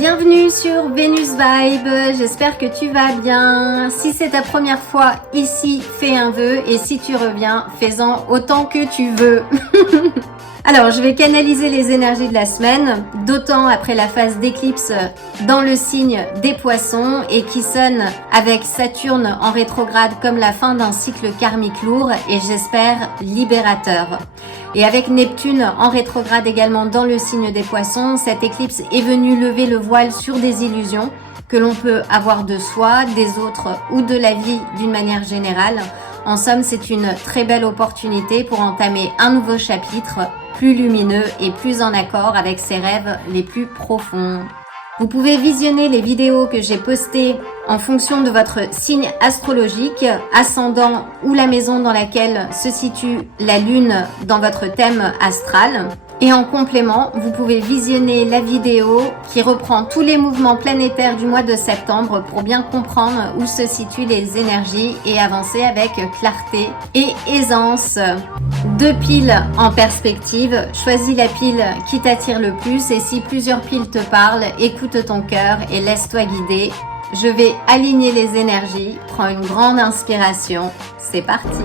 Bienvenue sur Vénus Vibe, j'espère que tu vas bien. Si c'est ta première fois ici, fais un vœu et si tu reviens, fais-en autant que tu veux. Alors, je vais canaliser les énergies de la semaine, d'autant après la phase d'éclipse dans le signe des poissons et qui sonne avec Saturne en rétrograde comme la fin d'un cycle karmique lourd et j'espère libérateur. Et avec Neptune en rétrograde également dans le signe des poissons, cette éclipse est venue lever le voile sur des illusions que l'on peut avoir de soi, des autres ou de la vie d'une manière générale. En somme, c'est une très belle opportunité pour entamer un nouveau chapitre plus lumineux et plus en accord avec ses rêves les plus profonds. Vous pouvez visionner les vidéos que j'ai postées en fonction de votre signe astrologique, ascendant ou la maison dans laquelle se situe la lune dans votre thème astral. Et en complément, vous pouvez visionner la vidéo qui reprend tous les mouvements planétaires du mois de septembre pour bien comprendre où se situent les énergies et avancer avec clarté et aisance. 2 piles en perspective, choisis la pile qui t'attire le plus et si plusieurs piles te parlent, écoute ton cœur et laisse-toi guider. Je vais aligner les énergies, prends une grande inspiration, c'est parti!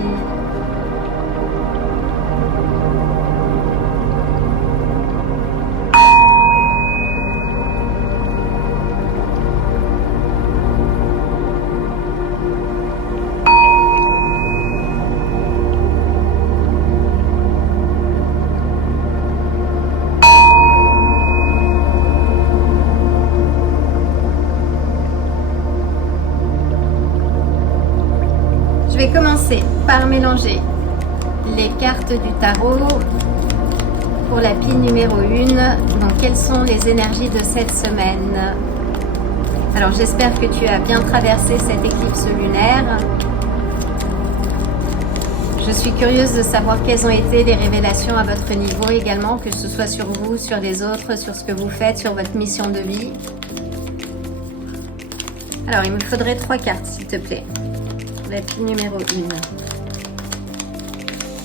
Je vais commencer par mélanger les cartes du tarot pour la pile numéro 1. Donc, quelles sont les énergies de cette semaine? Alors, j'espère que tu as bien traversé cette éclipse lunaire. Je suis curieuse de savoir quelles ont été les révélations à votre niveau également, que ce soit sur vous, sur les autres, sur ce que vous faites, sur votre mission de vie. Alors, il me faudrait 3 cartes, s'il te plaît. La pile numéro 1.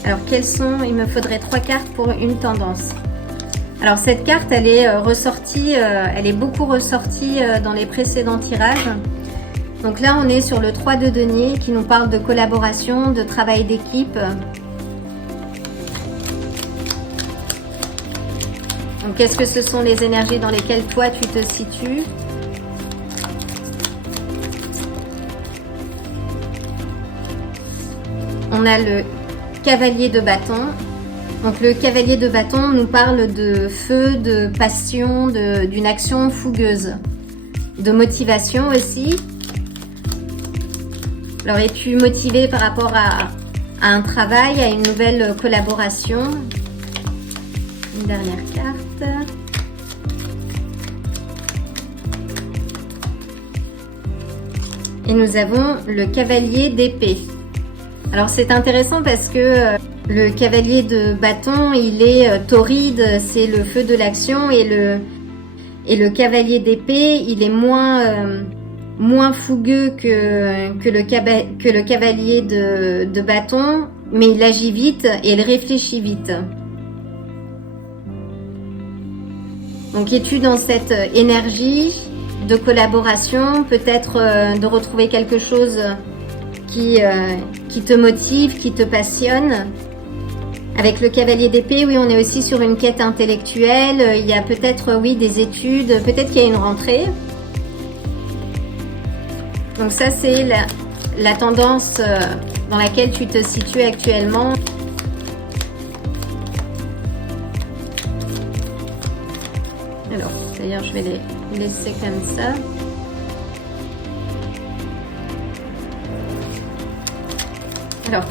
Alors, quelles sont? Il me faudrait 3 cartes pour une tendance. Alors, cette carte, elle est ressortie, elle est beaucoup ressortie dans les précédents tirages. Donc là, on est sur le 3 de denier qui nous parle de collaboration, de travail d'équipe. Donc, qu'est-ce que ce sont les énergies dans lesquelles toi, tu te situes? On a le cavalier de bâton. Donc le cavalier de bâton nous parle de feu, de passion, d'une action fougueuse, de motivation aussi. Alors es-tu motivé par rapport à un travail, à une nouvelle collaboration? Une dernière carte. Et nous avons le cavalier d'épée. Alors c'est intéressant parce que le cavalier de bâton, il est torride, c'est le feu de l'action et le cavalier d'épée, il est moins fougueux que le cavalier de bâton, mais il agit vite et il réfléchit vite. Donc es-tu dans cette énergie de collaboration, peut-être de retrouver quelque chose qui te motive, qui te passionne? Avec le cavalier d'épée, oui, on est aussi sur une quête intellectuelle. Il y a peut-être, oui, des études, peut-être qu'il y a une rentrée. Donc ça, c'est la tendance dans laquelle tu te situes actuellement. Alors, d'ailleurs, je vais les laisser comme ça. Alors,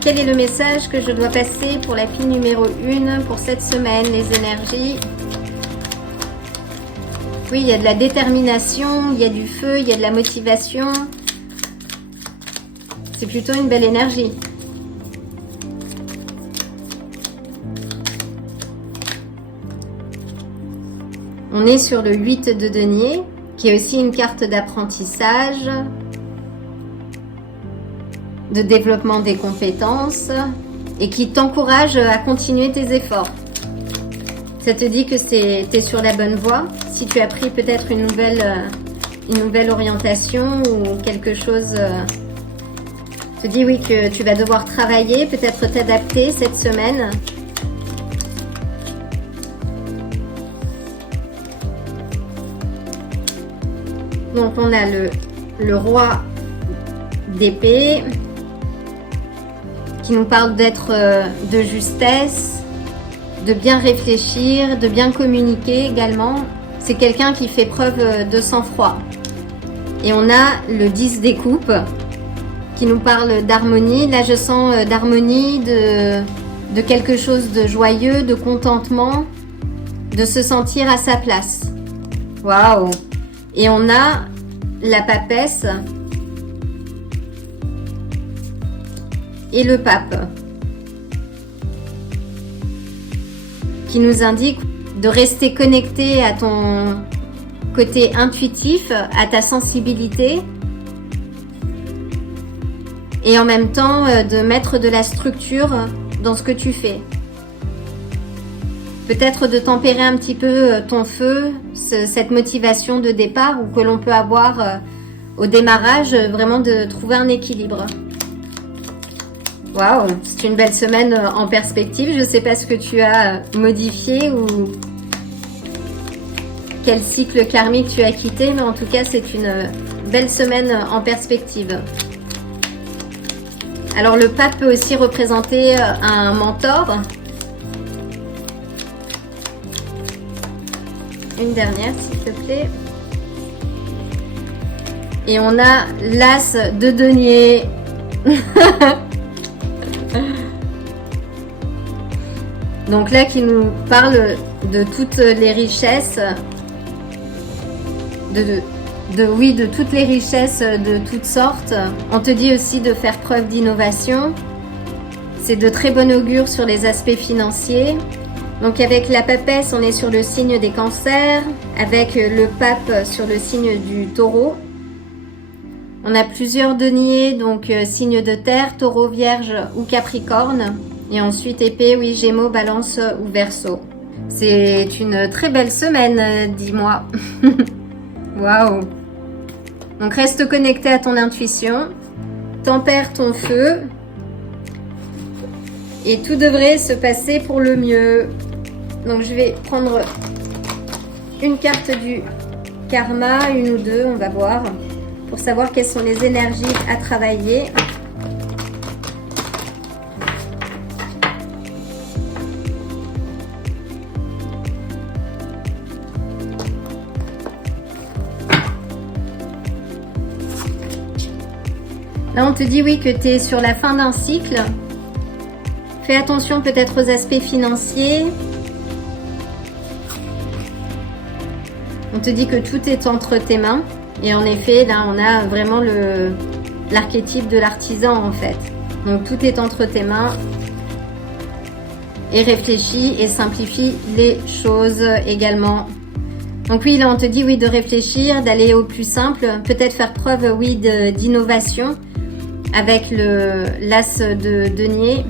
quel est le message que je dois passer pour la pile numéro 1 pour cette semaine, les énergies? Oui, il y a de la détermination, il y a du feu, il y a de la motivation. C'est plutôt une belle énergie. On est sur le 8 de denier, qui est aussi une carte d'apprentissage, de développement des compétences et qui t'encourage à continuer tes efforts. Ça te dit que tu es sur la bonne voie. Si tu as pris peut-être une nouvelle orientation ou quelque chose, te dit oui que tu vas devoir travailler, peut-être t'adapter cette semaine. Donc on a le roi d'épée qui nous parle d'être de justesse, de bien réfléchir, de bien communiquer également. C'est quelqu'un qui fait preuve de sang-froid. Et on a le 10 des coupes qui nous parle d'harmonie. Là, je sens d'harmonie, de quelque chose de joyeux, de contentement, de se sentir à sa place. Waouh! Et on a la papesse et le pape qui nous indique de rester connecté à ton côté intuitif, à ta sensibilité et en même temps de mettre de la structure dans ce que tu fais. Peut-être de tempérer un petit peu ton feu, cette motivation de départ ou que l'on peut avoir au démarrage, vraiment de trouver un équilibre. Waouh, c'est une belle semaine en perspective. Je ne sais pas ce que tu as modifié ou quel cycle karmique tu as quitté, mais en tout cas, c'est une belle semaine en perspective. Alors, le pape peut aussi représenter un mentor. Une dernière, s'il te plaît. Et on a l'as de denier. Donc là, qui nous parle de toutes les richesses, de toutes les richesses de toutes sortes. On te dit aussi de faire preuve d'innovation. C'est de très bon augure sur les aspects financiers. Donc avec la papesse, on est sur le signe des cancers. Avec le pape sur le signe du taureau. On a plusieurs deniers, donc signe de terre, taureau, vierge ou capricorne. Et ensuite épée, oui, gémeaux, balance ou verseau. C'est une très belle semaine, dis-moi. Waouh! Donc reste connecté à ton intuition. Tempère ton feu. Et tout devrait se passer pour le mieux. Donc je vais prendre une carte du karma, une ou deux, on va voir, pour savoir quelles sont les énergies à travailler. Là, on te dit oui que tu es sur la fin d'un cycle. Fais attention peut-être aux aspects financiers. On te dit que tout est entre tes mains. Et en effet, là, on a vraiment l'archétype de l'artisan en fait. Donc, tout est entre tes mains. Et réfléchis et simplifie les choses également. Donc oui, là, on te dit oui de réfléchir, d'aller au plus simple. Peut-être faire preuve, oui, d'innovation avec l'as de denier.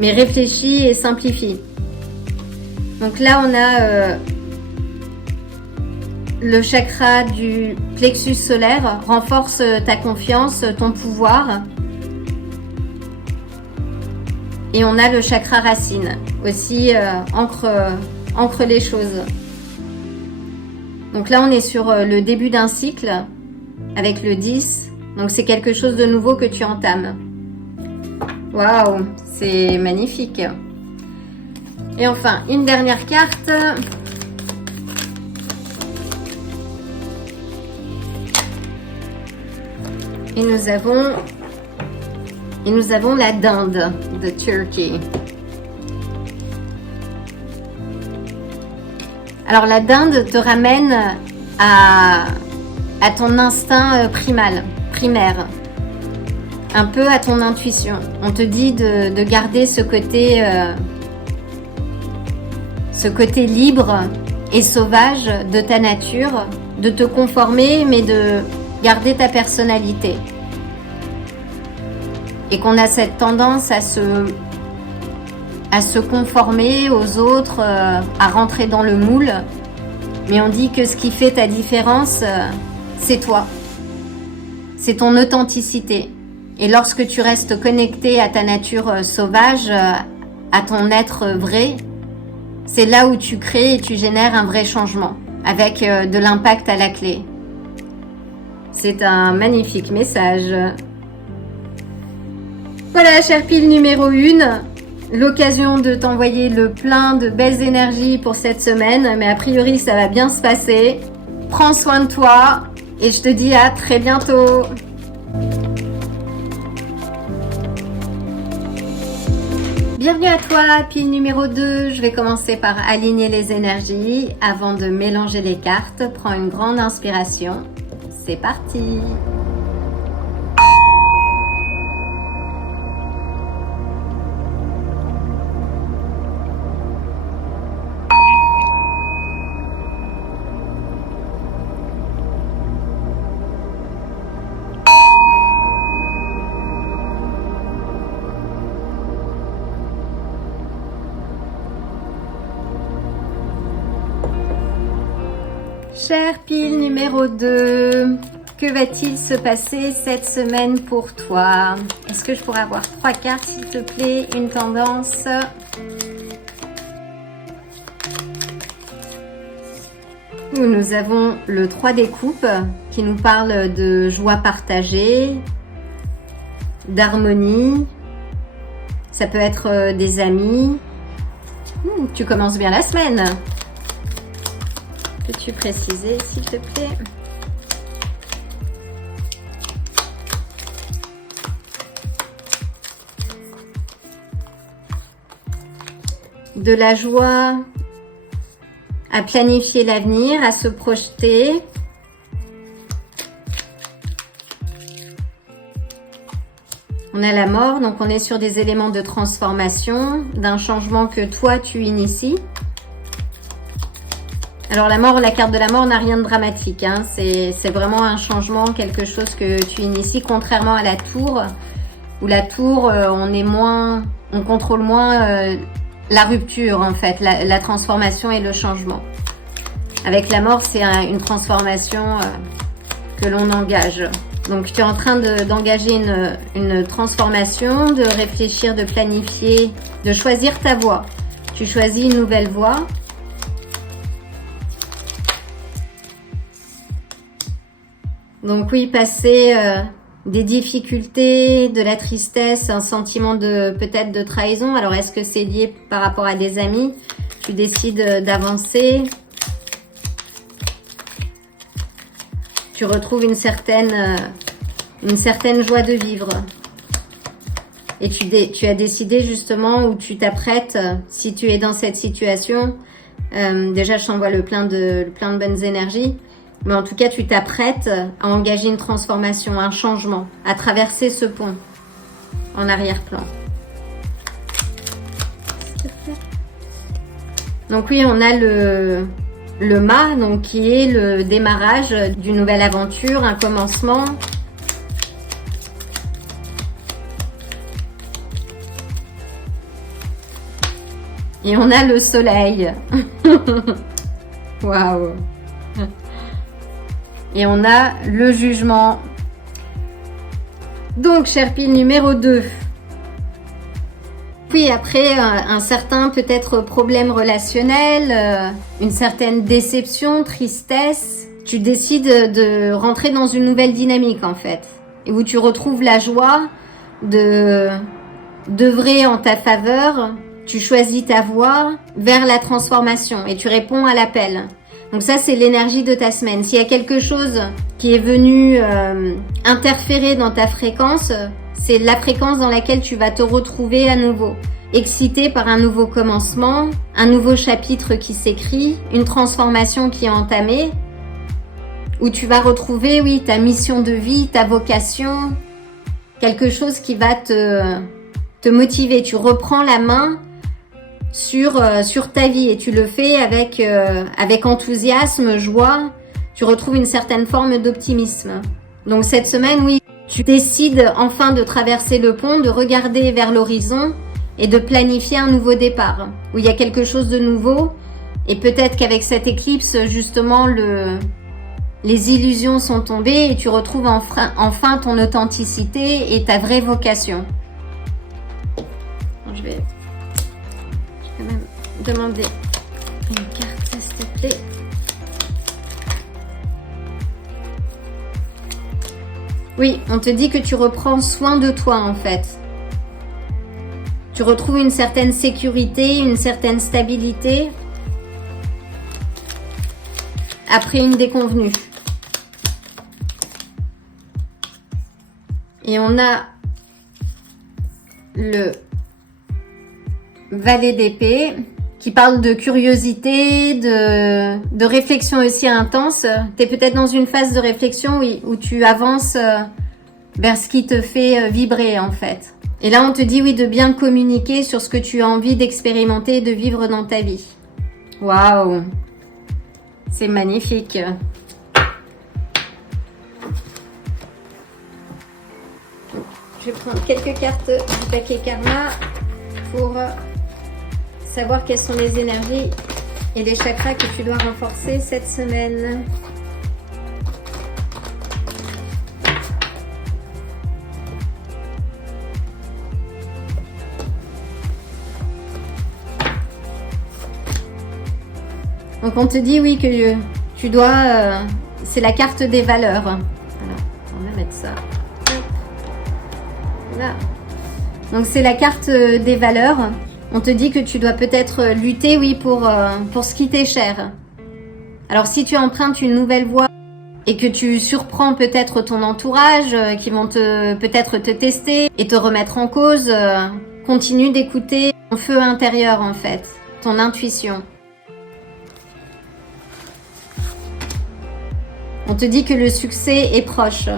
Mais réfléchis et simplifie. Donc là, on a le chakra du plexus solaire. Renforce ta confiance, ton pouvoir. Et on a le chakra racine. Aussi, ancre les choses. Donc là, on est sur le début d'un cycle avec le 10. Donc c'est quelque chose de nouveau que tu entames. Waouh, c'est magnifique. Et enfin, une dernière carte. Et nous avons la dinde de Turkey. Alors la dinde te ramène à ton instinct primaire, un peu à ton intuition. On te dit de garder ce côté libre et sauvage de ta nature, de te conformer mais de garder ta personnalité. Et qu'on a cette tendance à à se conformer aux autres, à rentrer dans le moule. Mais on dit que ce qui fait ta différence, c'est toi. C'est ton authenticité. Et lorsque tu restes connecté à ta nature sauvage, à ton être vrai, c'est là où tu crées et tu génères un vrai changement, avec de l'impact à la clé. C'est un magnifique message. Voilà, chère pile numéro 1, l'occasion de t'envoyer le plein de belles énergies pour cette semaine, mais a priori ça va bien se passer. Prends soin de toi et je te dis à très bientôt. Bienvenue à toi, pile numéro 2. Je vais commencer par aligner les énergies avant de mélanger les cartes. Prends une grande inspiration. C'est parti. Chère pile numéro 2, que va-t-il se passer cette semaine pour toi? Est-ce que je pourrais avoir 3 cartes s'il te plaît? Une tendance. Nous avons le 3 des coupes qui nous parle de joie partagée, d'harmonie. Ça peut être des amis. Tu commences bien la semaine. Peux-tu préciser, s'il te plaît? De la joie à planifier l'avenir, à se projeter. On a la mort, donc on est sur des éléments de transformation, d'un changement que toi tu inities. Alors la mort, la carte de la mort n'a rien de dramatique, hein. C'est vraiment un changement, quelque chose que tu inities, contrairement à la tour, où la tour, on contrôle moins la rupture en fait, la transformation et le changement. Avec la mort, c'est une transformation que l'on engage. Donc tu es en train d'engager une transformation, de réfléchir, de planifier, de choisir ta voie. Tu choisis une nouvelle voie. Donc oui, passer des difficultés, de la tristesse, un sentiment peut-être de trahison. Alors est-ce que c'est lié par rapport à des amis? Tu décides d'avancer. Tu retrouves une certaine joie de vivre. Et tu as décidé justement où tu t'apprêtes, si tu es dans cette situation, déjà je t'envoie le plein de bonnes énergies. Mais en tout cas, tu t'apprêtes à engager une transformation, un changement, à traverser ce pont en arrière-plan. Donc oui, on a le mât, donc qui est le démarrage d'une nouvelle aventure, un commencement. Et on a le soleil. Waouh! Et on a le jugement. Donc, chère pile numéro 2. Puis après, un certain peut-être problème relationnel, une certaine déception, tristesse, tu décides de rentrer dans une nouvelle dynamique en fait. Et où tu retrouves la joie d'œuvrer en ta faveur. Tu choisis ta voie vers la transformation et tu réponds à l'appel. Donc ça, c'est l'énergie de ta semaine. S'il y a quelque chose qui est venu interférer dans ta fréquence, c'est la fréquence dans laquelle tu vas te retrouver à nouveau. Excité par un nouveau commencement, un nouveau chapitre qui s'écrit, une transformation qui est entamée, où tu vas retrouver, oui, ta mission de vie, ta vocation, quelque chose qui va te motiver. Tu reprends la main sur ta vie et tu le fais avec enthousiasme, joie. Tu retrouves une certaine forme d'optimisme. Donc cette semaine, oui, tu décides enfin de traverser le pont, de regarder vers l'horizon et de planifier un nouveau départ, où il y a quelque chose de nouveau. Et peut-être qu'avec cette éclipse, justement, les illusions sont tombées et tu retrouves enfin ton authenticité et ta vraie vocation. Je vais quand même demander une carte, s'il te plaît. Oui, on te dit que tu reprends soin de toi en fait. Tu retrouves une certaine sécurité, une certaine stabilité après une déconvenue. Et on a le valet d'épée qui parle de curiosité, de réflexion aussi intense. Tu es peut-être dans une phase de réflexion où tu avances vers ce qui te fait vibrer en fait. Et là on te dit oui de bien communiquer sur ce que tu as envie d'expérimenter et de vivre dans ta vie. Waouh! C'est magnifique. Je vais prendre quelques cartes du paquet Karma pour savoir quelles sont les énergies et les chakras que tu dois renforcer cette semaine. Donc on te dit oui que tu dois, c'est la carte des valeurs. Alors on va mettre ça. Là. Donc c'est la carte des valeurs. On te dit que tu dois peut-être lutter, oui, pour ce qui t'est cher. Alors si tu empruntes une nouvelle voie et que tu surprends peut-être ton entourage, qui vont peut-être te tester et te remettre en cause, continue d'écouter ton feu intérieur en fait, ton intuition. On te dit que le succès est proche.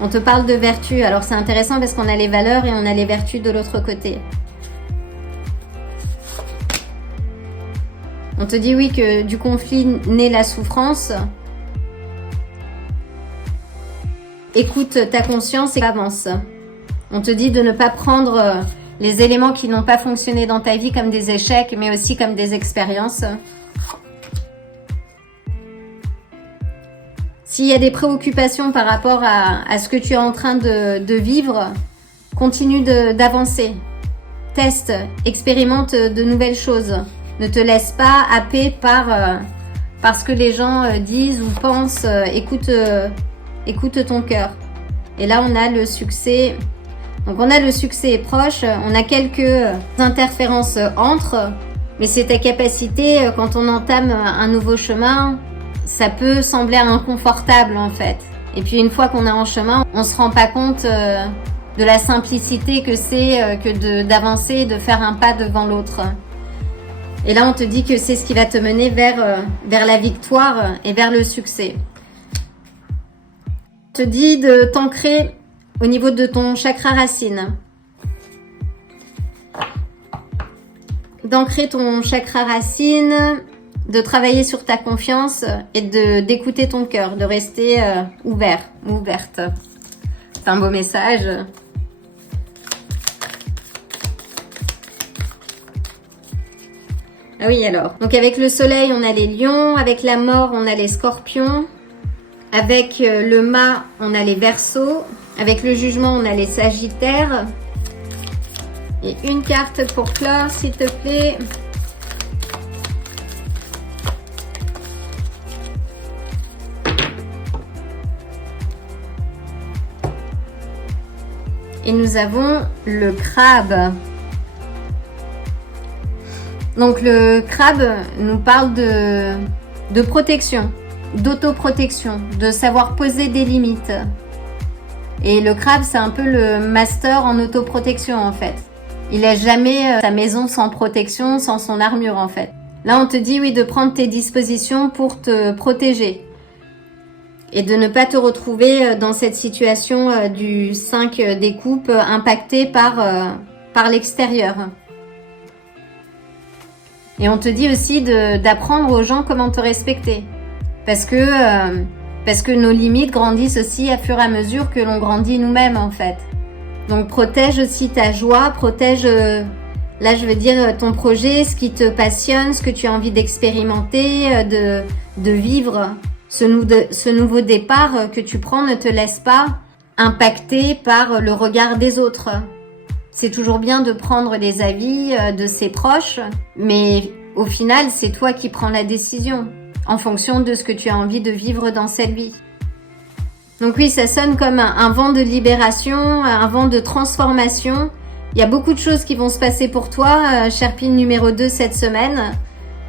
On te parle de vertu. Alors c'est intéressant parce qu'on a les valeurs et on a les vertus de l'autre côté. On te dit oui que du conflit naît la souffrance. Écoute ta conscience et avance. On te dit de ne pas prendre les éléments qui n'ont pas fonctionné dans ta vie comme des échecs, mais aussi comme des expériences. S'il y a des préoccupations par rapport à ce que tu es en train de vivre, continue d'avancer. Teste, expérimente de nouvelles choses. Ne te laisse pas happer par ce que les gens disent ou pensent. Écoute ton cœur. Et là, on a le succès. Donc, on a le succès proche. On a quelques interférences entre. Mais c'est ta capacité, quand on entame un nouveau chemin, ça peut sembler inconfortable en fait. Et puis une fois qu'on est en chemin, on se rend pas compte de la simplicité que c'est que d'avancer et de faire un pas devant l'autre. Et là on te dit que c'est ce qui va te mener vers la victoire et vers le succès. On te dit de t'ancrer au niveau de ton chakra racine. D'ancrer ton chakra racine, de travailler sur ta confiance et d'écouter ton cœur, de rester ouverte. C'est un beau message. Ah oui alors, donc avec le soleil on a les lions, avec la mort on a les scorpions, avec le mât on a les verseaux, avec le jugement on a les sagittaires. Et une carte pour clore s'il te plaît. Et nous avons le crabe. Donc le crabe nous parle de protection, d'autoprotection, de savoir poser des limites. Et le crabe, c'est un peu le master en autoprotection en fait. Il laisse jamais sa maison sans protection, sans son armure en fait. Là, on te dit oui de prendre tes dispositions pour te protéger. Et de ne pas te retrouver dans cette situation du 5 des coupes impactée par l'extérieur. Et on te dit aussi d'apprendre aux gens comment te respecter. Parce que nos limites grandissent aussi à fur et à mesure que l'on grandit nous-mêmes en fait. Donc protège aussi ta joie, protège Là, je veux dire ton projet, ce qui te passionne, ce que tu as envie d'expérimenter, de vivre. Ce nouveau départ que tu prends ne te laisse pas impacter par le regard des autres. C'est toujours bien de prendre les avis de ses proches, mais au final, c'est toi qui prends la décision en fonction de ce que tu as envie de vivre dans cette vie. Donc oui, ça sonne comme un vent de libération, un vent de transformation. Il y a beaucoup de choses qui vont se passer pour toi, cher pile numéro 2 cette semaine,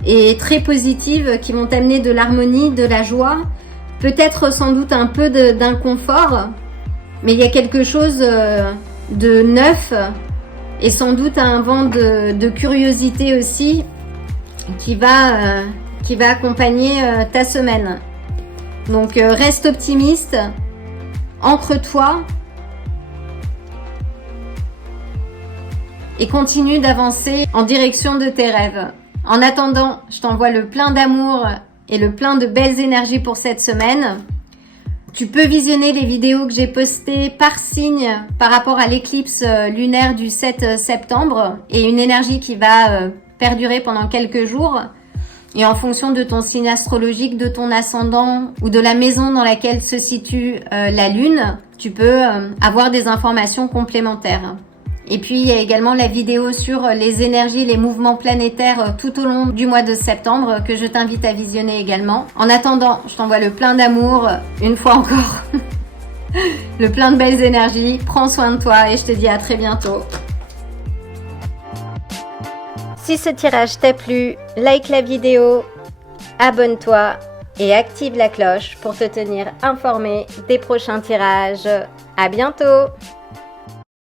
et très positives, qui vont t'amener de l'harmonie, de la joie, peut-être sans doute un peu d'inconfort, mais il y a quelque chose de neuf et sans doute un vent de curiosité aussi qui va accompagner ta semaine. Donc reste optimiste, ancre-toi et continue d'avancer en direction de tes rêves. En attendant, je t'envoie le plein d'amour et le plein de belles énergies pour cette semaine. Tu peux visionner les vidéos que j'ai postées par signe par rapport à l'éclipse lunaire du 7 septembre et une énergie qui va perdurer pendant quelques jours. Et en fonction de ton signe astrologique, de ton ascendant ou de la maison dans laquelle se situe la lune, tu peux avoir des informations complémentaires. Et puis il y a également la vidéo sur les énergies, les mouvements planétaires tout au long du mois de septembre que je t'invite à visionner également. En attendant, je t'envoie le plein d'amour, une fois encore, le plein de belles énergies. Prends soin de toi et je te dis à très bientôt. Si ce tirage t'a plu, like la vidéo, abonne-toi et active la cloche pour te tenir informé des prochains tirages. À bientôt!